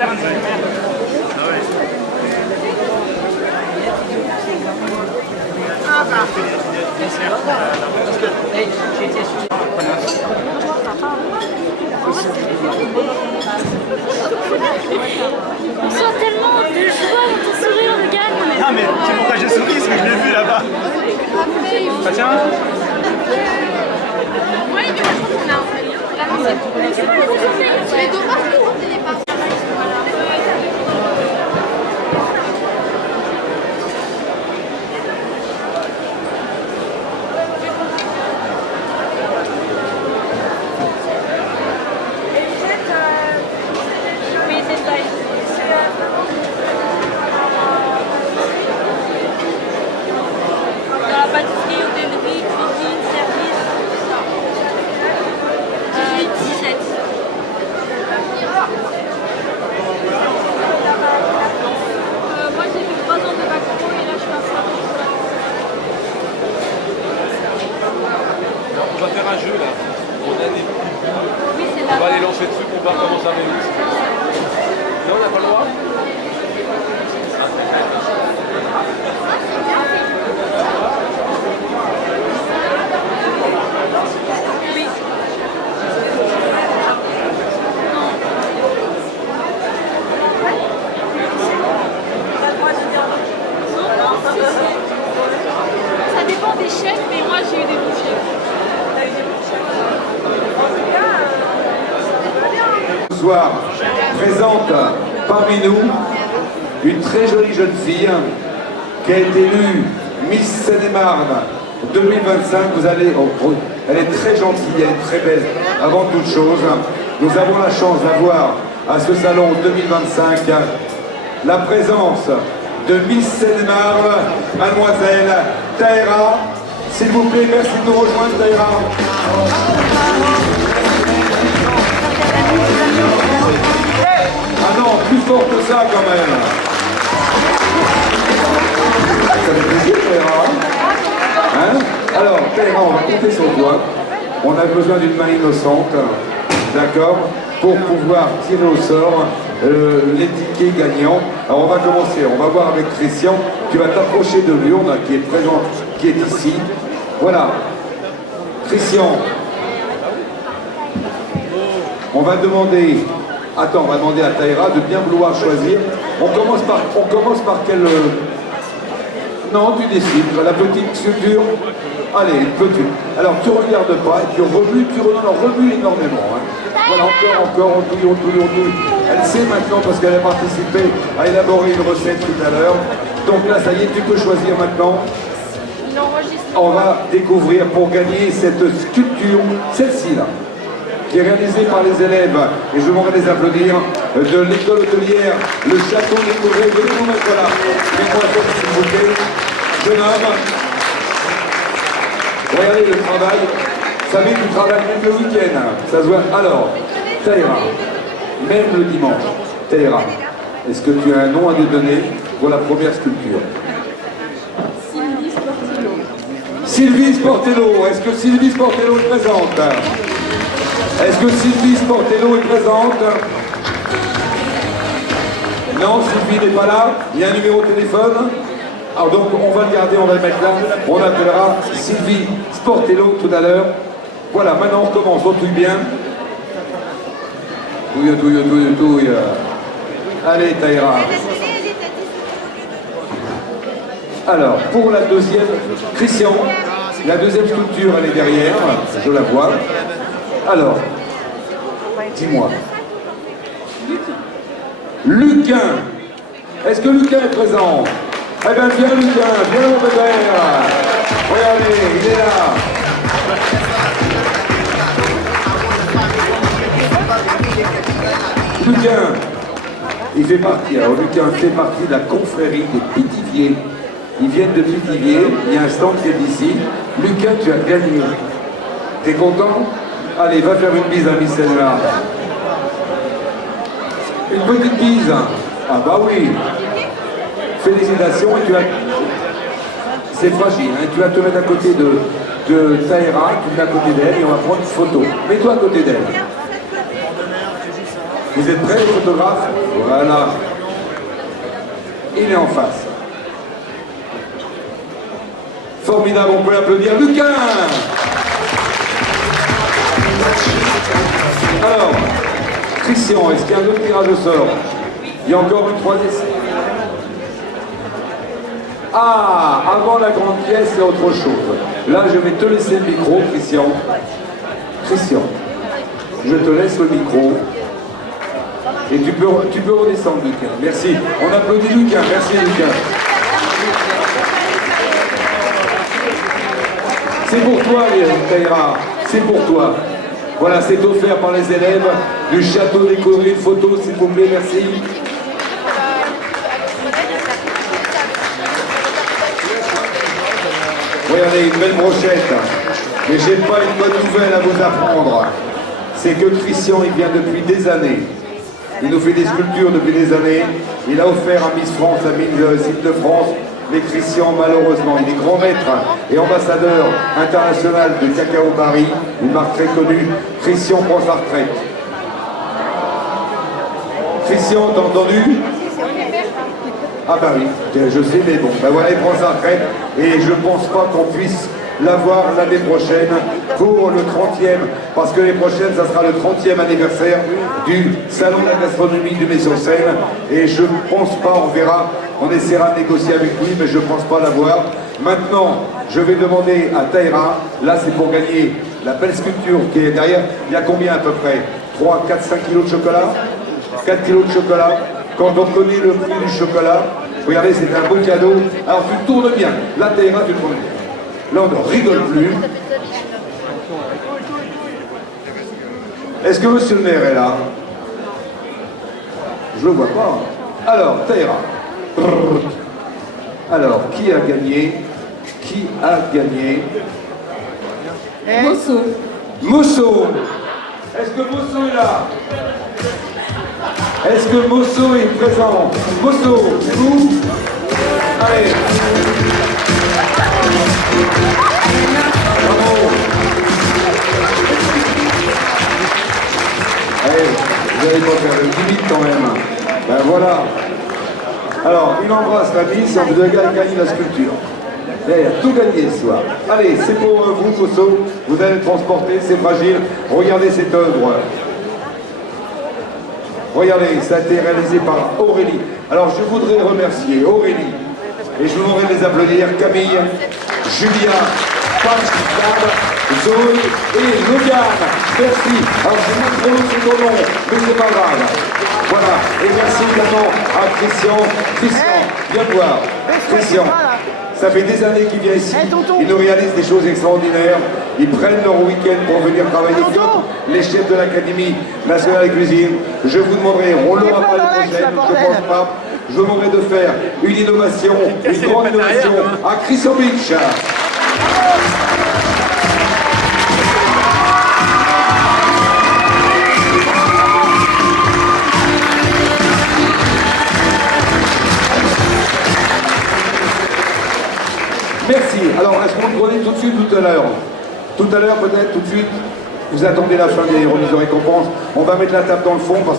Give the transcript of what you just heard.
On sent tellement de joie dans ton sourire, regarde. Ah mais c'est pourquoi j'ai souri, parce que je l'ai vu là-bas. Ça tient? Oui, mais moi je trouve qu'on a un peu lien. Les dommages que vous tenez pas. On va faire un jeu là. On a des petits bouts. On va les lancer dessus pour voir comment ça réussit. Non, on n'a pas le droit. Ça dépend des chefs, mais moi j'ai eu des bons chefs. Ce soir, présente parmi nous une très jolie jeune fille qui a été élue Miss Seine-et-Marne 2025. Vous allez, elle est très gentille, elle est très belle. Avant toute chose, nous avons la chance d'avoir à ce salon 2025 la présence de Miss Seine-et-Marne, mademoiselle Tahera. S'il vous plaît, merci de nous rejoindre, Tahera. Ah non, plus fort que ça quand même. Ça fait plaisir, Tahera. Hein? Alors, Tahera, on va compter sur toi. On a besoin d'une main innocente, d'accord, pour pouvoir tirer au sort les tickets gagnants. Alors on va commencer, on va voir avec Christian. Tu vas t'approcher de l'urne qui est présente, qui est ici. Voilà. Christian. On va demander. Attends, on va demander à Tahera de bien vouloir choisir. On commence par quelle... Non, tu décides. La petite sculpture. Allez, une petite. Alors, tu regardes pas et tu remues, remue énormément. Hein. Voilà, encore, on touille. Elle sait maintenant parce qu'elle a participé à élaborer une recette tout à l'heure. Donc là, ça y est, tu peux choisir maintenant. On va découvrir pour gagner cette sculpture, celle-ci là, qui est réalisée par les élèves, et je voudrais les applaudir, de l'école hôtelière, le château décoré. Venez vous mettre là. Mets-moi ça, s'il vous plaît. Jeune homme. Regardez le travail. Vous savez, tu travailles même le week-end. Ça se voit. Alors, Tahera, même le dimanche, Tahera, est-ce que tu as un nom à nous donner pour la première sculpture? Sylvie Sportello. Est-ce que Sylvie Sportello est présente? Est-ce que Sylvie Sportello est présente? Non, Sylvie n'est pas là. Il y a un numéro de téléphone. Alors donc on va le garder, on va le mettre là. On appellera Sylvie Sportello tout à l'heure. Voilà, maintenant on commence, on touille bien. Touille. Allez, Tahera. Alors, pour la deuxième, Christian, la deuxième sculpture, elle est derrière, je la vois. Alors, dis-moi. Luquin. Est-ce que Luquin est présent? Eh bien, viens Luquin, viens mon bébé. Regardez, il est là. Luquin, il fait partie, alors Luquin fait partie de la confrérie des Pithiviers. Ils viennent de Pithiviers, il y a un stand qui est ici. Luquin, tu as gagné. T'es content? Allez, va faire une bise à Miss Seine-et-Marne. Une petite bise. Ah bah oui. Félicitations, et tu vas... C'est fragile, hein. Tu vas te mettre à côté de Tahera, tu te mets à côté d'elle et on va prendre une photo. Mets-toi à côté d'elle. Vous êtes prêts, les photographes? Voilà. Il est en face. Formidable, on peut applaudir Lucas. Alors, Christian, est-ce qu'il y a un autre tirage au sort? Il y a encore une troisième. Ah, avant la grande pièce, c'est autre chose. Là, je vais te laisser le micro, Christian. Christian, je te laisse le micro. Et tu peux redescendre, Lucas. Merci. On applaudit Lucas. Merci, Lucas. C'est pour toi, Taïra. C'est pour toi. Voilà, c'est offert par les élèves du château des Coudries. Une photo, s'il vous plaît, merci. Regardez, une belle brochette. Mais j'ai pas une bonne nouvelle à vous apprendre. C'est que Christian, il vient depuis des années. Il nous fait des sculptures depuis des années. Il a offert à Miss France, à Miss Île-de-France. Mais Christian, malheureusement, il est grand maître et ambassadeur international de Cacao Paris, une marque très connue. Christian prend sa retraite. Christian, t'as entendu? Ah bah oui, je sais, mais bon, ben voilà, il prend sa retraite et je pense pas qu'on puisse l'avoir l'année prochaine pour le 30e, parce que l'année prochaine, ça sera le 30e anniversaire du Salon de la Gastronomie du Mets-sur-Seine et je pense pas, on verra, on essaiera de négocier avec lui, mais je pense pas l'avoir. Maintenant, je vais demander à Taïra, là c'est pour gagner la belle sculpture qui est derrière, il y a combien à peu près? 3, 4, 5 kilos de chocolat? 4 kilos de chocolat. Quand on connaît le prix du chocolat, regardez, c'est un beau cadeau. Alors tu tournes bien. Là, Taïra, tu tournes bien. Là, on ne rigole plus. Est-ce que monsieur le maire est là? Je ne le vois pas. Alors, Taïra. Alors, qui a gagné? Qui a gagné? Mosso. Mosso. Est-ce que Mosso est là? Est-ce que Mosso est présent? Mosso, vous? Allez. Bravo. Allez, vous n'allez pas faire le limite quand même. Ben voilà. Alors, il embrasse la mise, vous avez gagné la sculpture. Il a tout gagné ce soir. Allez, c'est pour vous, Mosso. Vous allez le transporter, c'est fragile. Regardez cette œuvre. Regardez, ça a été réalisé par Aurélie. Alors je voudrais remercier Aurélie, et je vous demanderai de les applaudir, Camille, Julia, Pache, Zoé et Logan. Merci. Alors je vous prononce ton nom, mais c'est pas grave. Voilà. Et merci également à Christian. Christian, viens me voir. Christian. Ça fait des années qu'ils viennent ici, ils nous réalisent des choses extraordinaires, ils prennent leur week-end pour venir travailler comme les chefs de l'Académie nationale de cuisine. Je vous demanderai, on ne l'aura pas l'année prochaine, je ne pense pas, je vous demanderai de faire une innovation, une grande innovation à Christian Beach. Merci. Alors, est-ce qu'on le prenait tout de suite tout à l'heure? Tout à l'heure, peut-être, tout de suite? Vous attendez la fin des remises de récompenses. On va mettre la table dans le fond parce